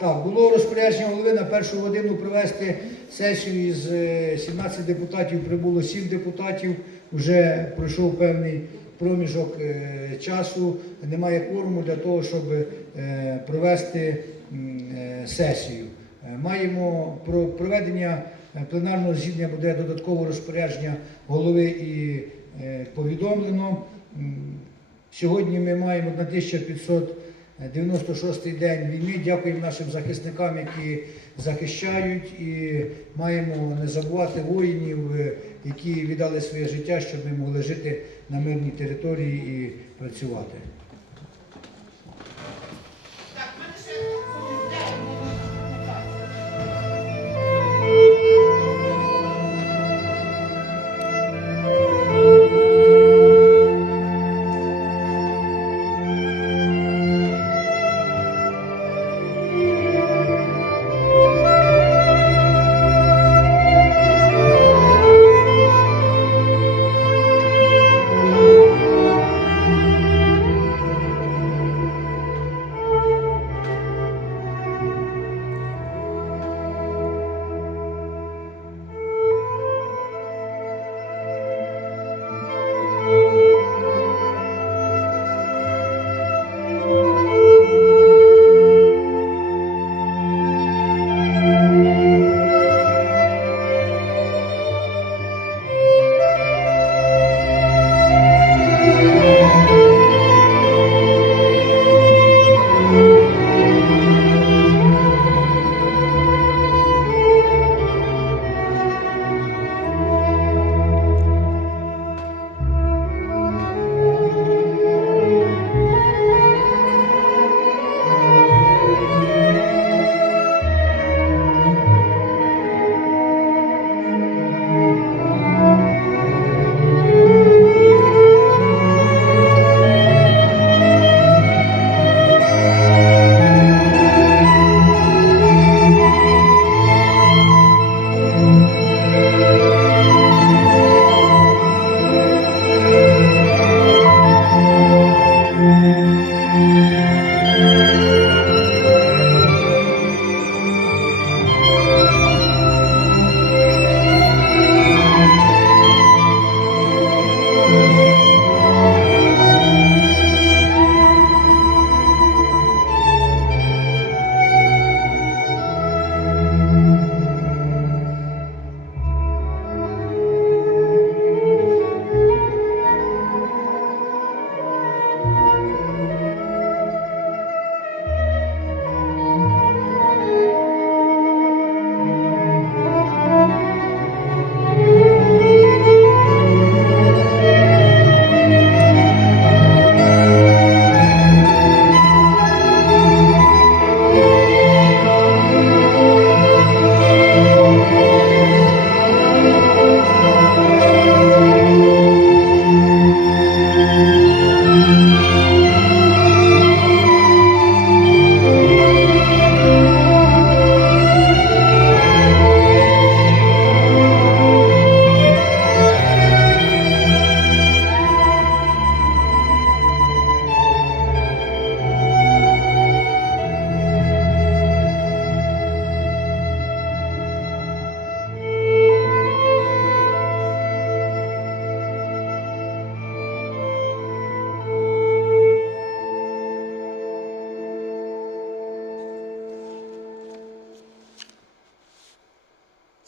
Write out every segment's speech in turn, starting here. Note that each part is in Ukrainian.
Так, було розпорядження голови на першу годину провести сесію із 17 депутатів, прибуло 7 депутатів, вже пройшов певний проміжок часу, немає кворуму для того, щоб провести сесію. Маємо про проведення пленарного засідання буде додаткове розпорядження голови і повідомлено. Сьогодні ми маємо 1596-й день війни. Дякуємо нашим захисникам, які захищають, і маємо не забувати воїнів, які віддали своє життя, щоб ми могли жити на мирній території і працювати.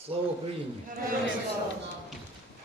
Слава Україні!